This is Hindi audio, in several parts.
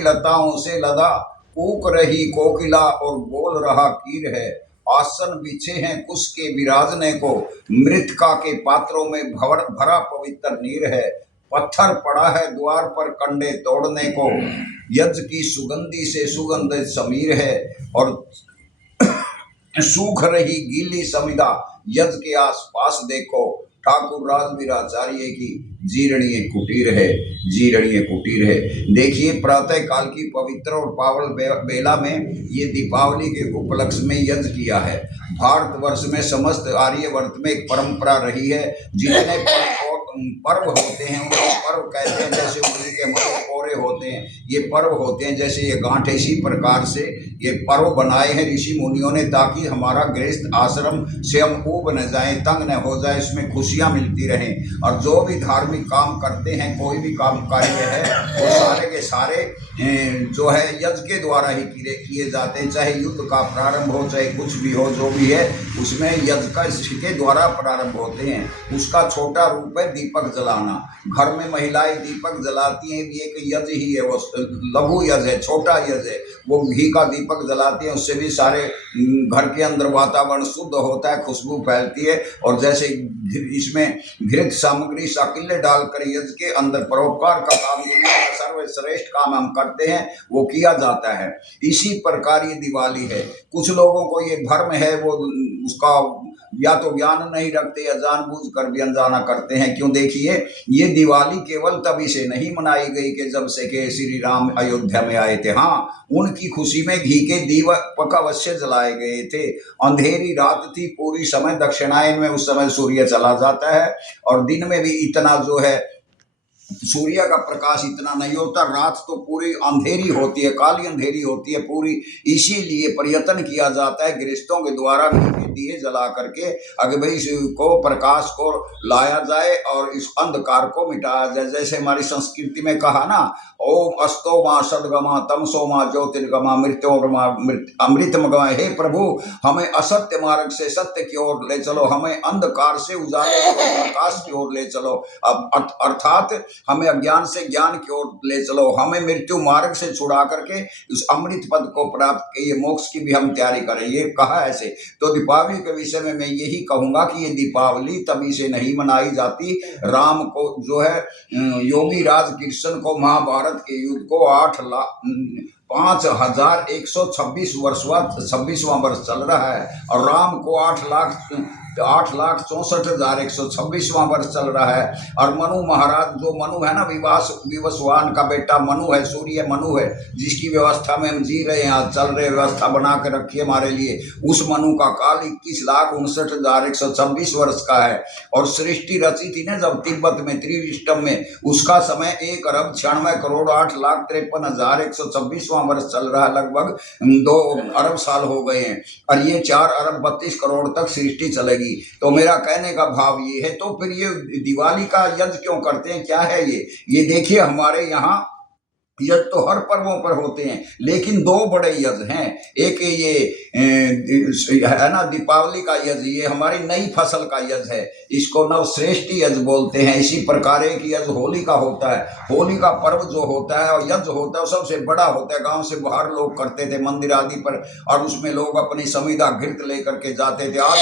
वनी लताओं से लदा, कूक रही कोकिला और बोल रहा कीर है। आसन बिछे हैं कुश के विराजने को, मृतका के पात्रों में भरा पवित्र नीर है। पत्थर पड़ा है द्वार पर कंडे तोड़ने को, यज्ञ की सुगंधी से सुगंधित समीर है। और सूख रही गीली समिधा यज्ञ के आसपास देखो, ठाकुर राजवीराचार्य की जीर्णीय कुटीर है, जीर्णीय कुटीर है। देखिए प्रातः काल की पवित्र और पावन बेला में ये दीपावली के उपलक्ष्य में यज्ञ किया है। भारतवर्ष में समस्त आर्यवर्त में एक परंपरा रही है, जितने पर्व होते हैं उनको पर्व कहते हैं। जैसे उर्दू के महोत्सव होते हैं, ये पर्व होते हैं। जैसे ये गांठ, इसी प्रकार से ये पर्व बनाए हैं ऋषि मुनियों ने, ताकि हमारा गृहस्थ आश्रम से हम ऊब न जाए, तंग न हो जाए, इसमें खुशियां मिलती रहें। और जो भी धार्मिक काम करते हैं, कोई भी काम कार्य है, वो सारे के सारे जो है यज्ञ के द्वारा ही किए जाते हैं। चाहे युद्ध का प्रारंभ हो, चाहे कुछ भी हो, जो भी है उसमें यज्ञ का के द्वारा प्रारंभ होते हैं। उसका छोटा रूप है दीपक जलाना। घर में महिलाएं दीपक जलाती हैं, ये एक यज्ञ ही है, वो लघु यज्ञ है, छोटा यज्ञ है। वो घी का दीपक जलाती हैं, उससे भी सारे घर के अंदर वातावरण शुद्ध होता है, खुशबू फैलती है। और जैसे इसमें घृत सामग्री साकिल्य डालकर यज्ञ के अंदर परोपकार का काम, सर्वश्रेष्ठ काम हम करते हैं, वो किया जाता है। इसी प्रकार ये दिवाली है। कुछ लोगों को ये भ्रम है, वो उसका या तो ज्ञान नहीं रखते या जानबूझकर भी अनजाना करते हैं। क्यों? देखिए, ये दिवाली केवल तभी से नहीं मनाई गई कि जब से के श्री राम अयोध्या में आए थे। हाँ, उनकी खुशी में घी के दीपक अवश्य जलाए गए थे। अंधेरी रात थी पूरी समय, दक्षिणायन में उस समय सूर्य चला जाता है, और दिन में भी इतना जो है सूर्य का प्रकाश इतना नहीं होता। रात तो पूरी अंधेरी होती है, काली अंधेरी होती है पूरी। इसीलिए प्रयत्न किया जाता है गृहस्थों के द्वारा दिए जला करके अगर भाई को प्रकाश को लाया जाए और इस अंधकार को मिटाया जाए। जैसे हमारी संस्कृति में कहा ना, ओम अस्तो माँ सदगमा तमसो माँ ज्योतिर्गमा मृत्योर्मा अमृतमगमा। हे प्रभु, हमें असत्य मार्ग से सत्य की ओर ले चलो, हमें अंधकार से उजाले की ओर, प्रकाश की ओर ले चलो। अब अर्थात हमें अज्ञान से ज्ञान की ओर ले चलो, हमें मृत्यु मार्ग से छुड़ा करके उस अमृत पद को प्राप्त किए, मोक्ष की भी हम तैयारी करें। ये कहा ऐसे। तो दीपावली के विषय में मैं यही कहूंगा कि ये दीपावली तभी से नहीं मनाई जाती। राम को जो है योगी राज कृष्ण को महाभारत के युद्ध को 5126 26वां वर्ष चल रहा है, और राम को 8,64,126वां वर्ष चल रहा है। और मनु महाराज, जो मनु है ना, विवस्वान का बेटा मनु है, सूर्य मनु है, जिसकी व्यवस्था में हम जी रहे हैं, चल रहे, व्यवस्था बना के रखी है हमारे लिए। उस मनु का काल 21,59,126 वर्ष का है। और सृष्टि रची थी ना जब तिब्बत में त्रिविष्टम में, उसका समय 1,96,68,53,126वां वर्ष चल रहा है। लगभग 2 अरब साल हो गए हैं, और ये 4,32,00,00,000 तक सृष्टि चलेगी। तो मेरा कहने का भाव ये है। तो फिर ये दिवाली का यज्ञ क्यों करते हैं, क्या है ये देखिए, हमारे यहाँ यज्ञ तो हर पर्वों पर होते हैं, लेकिन 2 बड़े यज्ञ हैं। एक ये है ना दीपावली का यज्ञ, ये हमारी नई फसल का यज्ञ है, इसको नवश्रेष्ठ यज्ञ बोलते हैं। इसी प्रकार एक यज्ञ होली का होता है। होली का पर्व जो होता है और यज्ञ होता है, सबसे बड़ा होता है। गांव से बाहर लोग करते थे मंदिर आदि पर, और उसमें लोग अपनी समिधा घृत लेकर के जाते थे। आज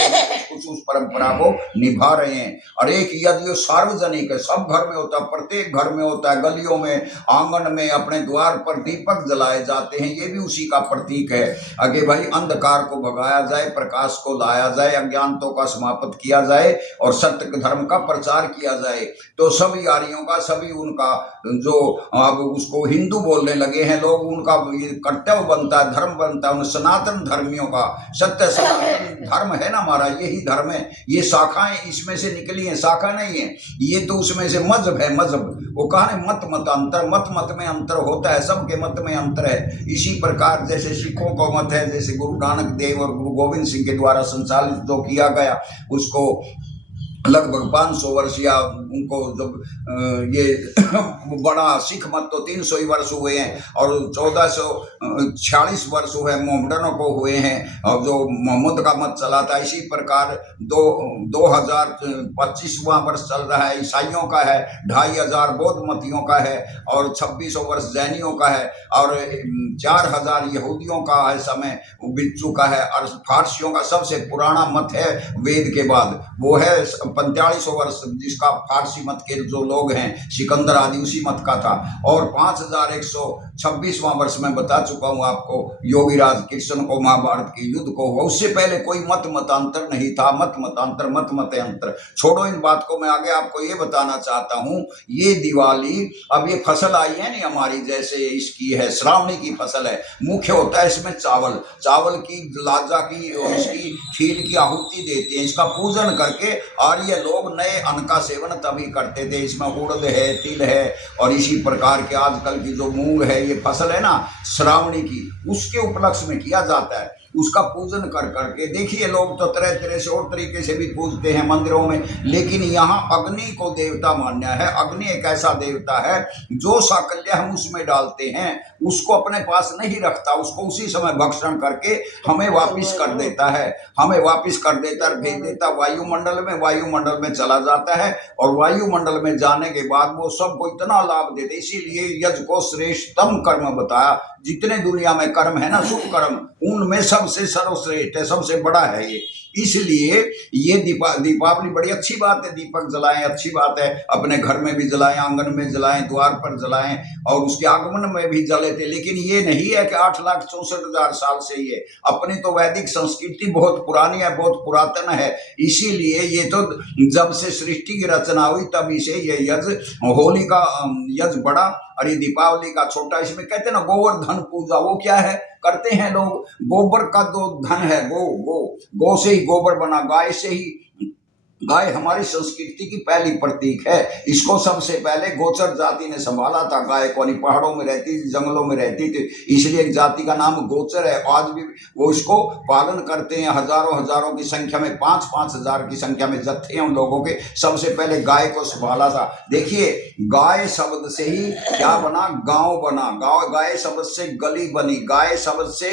कुछ उस परंपरा को निभा रहे हैं। और एक यज्ञ सार्वजनिक है, सब घर में होता है, प्रत्येक घर में होता है, गलियों में, आंगन में, अपने द्वार पर दीपक जलाए जाते हैं। ये भी उसी का प्रतीक है। आगे भाई अंधकार को भगाया जाए, प्रकाश को लाया जाए, अज्ञानों का समाप्त किया जाए और सत्य धर्म का प्रचार किया जाए। तो सभी आर्यों का, सभी उनका जो अब उसको हिंदू बोलने लगे हैं लोग, उनका ये कर्तव्य बनता है, धर्म बनता है, उन सनातन धर्मियों का। सत्य सनातन धर्म है ना हमारा, यही धर्म है। ये शाखाएं इसमें से निकली हैं, शाखा नहीं है ये, तो उसमें से मजहब है। मजहब वो कहा है मत अंतर, मत में अंतर होता है, सबके मत में अंतर है। इसी प्रकार जैसे सिखों को मत है, जैसे गुरु नानक देव और गुरु गोविंद सिंह के द्वारा संचालित जो किया गया, उसको लगभग 500 वर्ष या उनको जब ये बड़ा सिख मत तो 300 ही वर्ष हुए हैं और 1446 वर्ष हुए मोहम्मदनों को हुए हैं और जो मोहम्मद का मत चला था। इसी प्रकार 2025वां वर्ष चल रहा है ईसाइयों का है, 2500 बौद्ध मतियों का है और 2600 वर्ष जैनियों का है और 4000 यहूदियों का है समय बीत चुका है। और फारसियों का सबसे पुराना मत है वेद के बाद, वो है 4500 वर्ष, जिसका फारसी मत के जो लोग हैं सिकंदर आदि उसी मत का था। और 5126वां वर्ष में बता चुका हूं आपको योगीराज कृष्ण को महाभारत के युद्ध को हुआ। उससे पहले कोई मतांतर नहीं था। मतांतर छोड़ो इन बात को, मैं आगे आपको ये बताना चाहता हूं। ये दिवाली अब ये फसल आई है नहीं हमारी, जैसे इसकी है श्रावणी की फसल है, मुख्य होता है इसमें चावल की लाजा की और इसकी खीर की आहुति देते हैं, इसका पूजन करके। और ये लोग नए अन्न का सेवन तभी करते थे। इसमें उड़द है, तिल है और इसी प्रकार के आजकल की जो मूंग है, ये फसल है ना श्रावणी की, उसके उपलक्ष्य में किया जाता है। उसका पूजन कर करके देखिए लोग तो तरह तरह से और तरीके से भी पूजते हैं मंदिरों में, लेकिन यहाँ अग्नि को देवता मान्या है। अग्नि एक ऐसा देवता है जो साकल्य हम उसमें डालते हैं उसको अपने पास नहीं रखता, उसको उसी समय भक्षण करके हमें वापिस कर देता है, भेज देता वायुमंडल में चला जाता है। और वायुमंडल में जाने के बाद वो सबको इतना लाभ देते, इसीलिए यज्ञ को श्रेष्ठतम कर्म बताया। जितने दुनिया में कर्म है ना शुभ कर्म, उनमें सबसे सर्वश्रेष्ठ है, सबसे बड़ा है ये। इसलिए ये दीपावली बड़ी अच्छी बात है। दीपक जलाएं, अच्छी बात है, अपने घर में भी जलाएं, आंगन में जलाएं, द्वार पर जलाएं और उसके आगमन में भी जले थे। लेकिन ये नहीं है कि 8,64,000 साल से ये अपनी तो वैदिक संस्कृति बहुत पुरानी है, बहुत पुरातन है। इसीलिए ये तो जब से सृष्टि की रचना हुई तभी से ये यज्ञ, होली का यज्ञ बड़ा और ये दीपावली का छोटा। इसमें कहते हैं ना गोवर्धन पूजा, वो क्या है करते हैं लोग, गोबर का जो धन है, गो से ही गोबर बना, गाय से ही, गाय हमारी संस्कृति की पहली प्रतीक है। इसको सबसे पहले गोचर जाति ने संभाला था। गाय को पहाड़ों में रहती थी, जंगलों में रहती थी, इसलिए एक जाति का नाम गोचर है। आज भी वो इसको पालन करते हैं। हजारों की संख्या में, 5-5 हजार की संख्या में जत्थे हैं उन लोगों के। सबसे पहले गाय को संभाला था। देखिए गाय शब्द से ही क्या बना, गांव बना। गाय शब्द से गली बनी, गाय शब्द से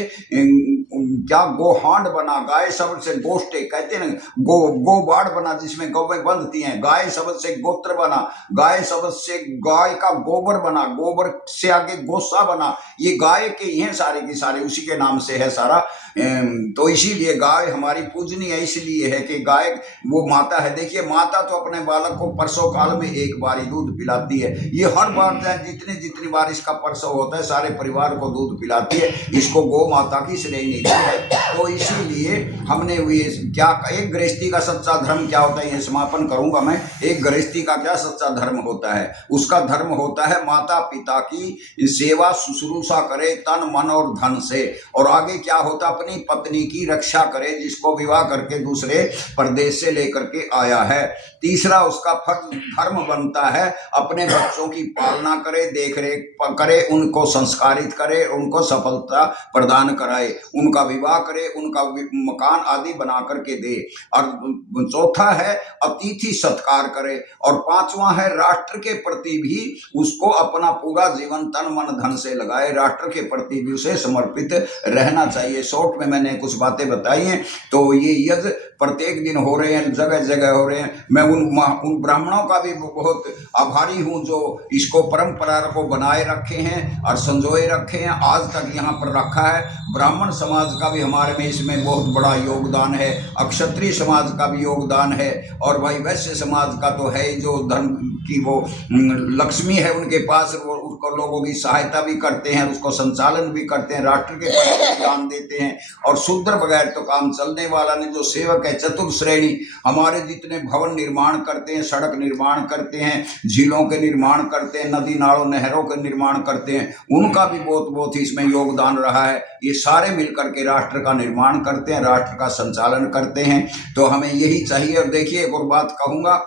क्या गोहांड बना, गाय शब्द से गोष्ठे कहते हैं, गोबाड़ बना जिसमें गौवें बंधती हैं। गाय शब्द से गोत्र बना, गाय शब्द से गाय का गोबर बना, गोबर से आगे गोसा बना। ये गाय के ही हैं सारे के सारे, उसी के नाम से है सारा। तो इसीलिए गाय हमारी पूजनीय है, इसलिए है कि गाय वो माता है। देखिए माता तो अपने बालक को प्रसव काल में एक बार ही दूध पिलाती है। ये हर बार जितनी बार इसका प्रसव होता है सारे परिवार को दूध पिलाती है। इसको गौ माता की श्रेणी है। तो इसीलिए हमने क्या, एक गृहस्थी का सच्चा धर्म क्या होता है, ये समापन करूंगा मैं। एक गृहस्थी का क्या सच्चा धर्म होता है, उसका धर्म होता है माता पिता की सेवा शुश्रूषा करे तन मन और धन से। और आगे क्या होता, अपनी पत्नी की रक्षा करे जिसको विवाह करके दूसरे प्रदेश से लेकर के आया है। तीसरा उसका फर्ज धर्म बनता है अपने बच्चों की पालना करे, देख रेख करे, उनको संस्कारित करे, उनको सफलता प्रदान कराए, उनका विवाह करे, उनका मकान आदि बना करके दे। और चौथा है अतिथि सत्कार करे। और पांचवा है राष्ट्र के प्रति भी उसको अपना पूरा जीवन तन मन धन से लगाए, राष्ट्र के प्रति भी उसे समर्पित रहना चाहिए। शॉर्ट में मैंने कुछ बातें बताई हैं। तो ये यज्ञ प्रत्येक दिन हो रहे हैं, जगह जगह हो रहे हैं। मैं उन ब्राह्मणों का भी बहुत आभारी हूँ जो इसको परंपरा को बनाए रखे हैं और संजोए रखे हैं, आज तक यहाँ पर रखा है। ब्राह्मण समाज का भी हमारे में इसमें बहुत बड़ा योगदान है, क्षत्रिय समाज का भी योगदान है और भाई वैश्य समाज का तो है, जो धर्म की वो लक्ष्मी है उनके पास, वो उसको लोगों की सहायता भी करते हैं, उसको संचालन भी करते हैं, राष्ट्र के प्रति दान देते हैं। और शूद्र बगैर तो काम चलने वाला नहीं। जो सेवक है चतुर्थ श्रेणी, हमारे जितने भवन निर्माण करते हैं, सड़क निर्माण करते हैं, झीलों के निर्माण करते हैं, नदी नालों नहरों के निर्माण करते हैं, उनका भी बहुत इसमें योगदान रहा है। ये सारे मिलकर के राष्ट्र का निर्माण करते हैं, राष्ट्र का संचालन करते हैं। तो हमें यही चाहिए। और देखिए एक और बात कहूँगा,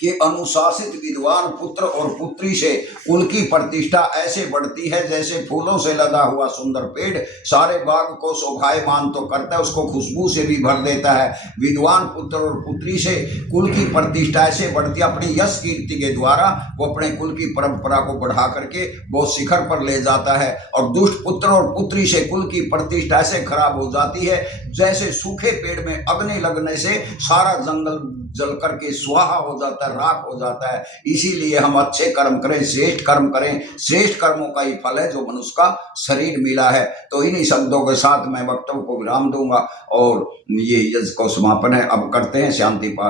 कि अनुशासित विद्वान पुत्र और पुत्री से कुल की प्रतिष्ठा ऐसे बढ़ती है जैसे फूलों से लदा हुआ सुंदर पेड़ सारे बाग को शोभायमान तो करता है, उसको खुशबू से भी भर देता है। विद्वान पुत्र और पुत्री से कुल की प्रतिष्ठा ऐसे बढ़ती है, अपनी यश कीर्ति के द्वारा वो अपने कुल की परंपरा को बढ़ा करके वो शिखर पर ले जाता है। और दुष्ट पुत्र और पुत्री से कुल की प्रतिष्ठा ऐसे खराब हो जाती है जैसे सूखे पेड़ में अग्नि लगने से सारा जंगल जल करके स्वाहा हो जाता है, राख हो जाता है। इसीलिए हम अच्छे कर्म करें, श्रेष्ठ कर्म करें, श्रेष्ठ कर्मों का ही फल है जो मनुष्य का शरीर मिला है। तो इन्हीं शब्दों के साथ मैं वक्तव्य को विराम दूंगा और ये यज्ञ को समापन है। अब करते हैं शांति पाठ।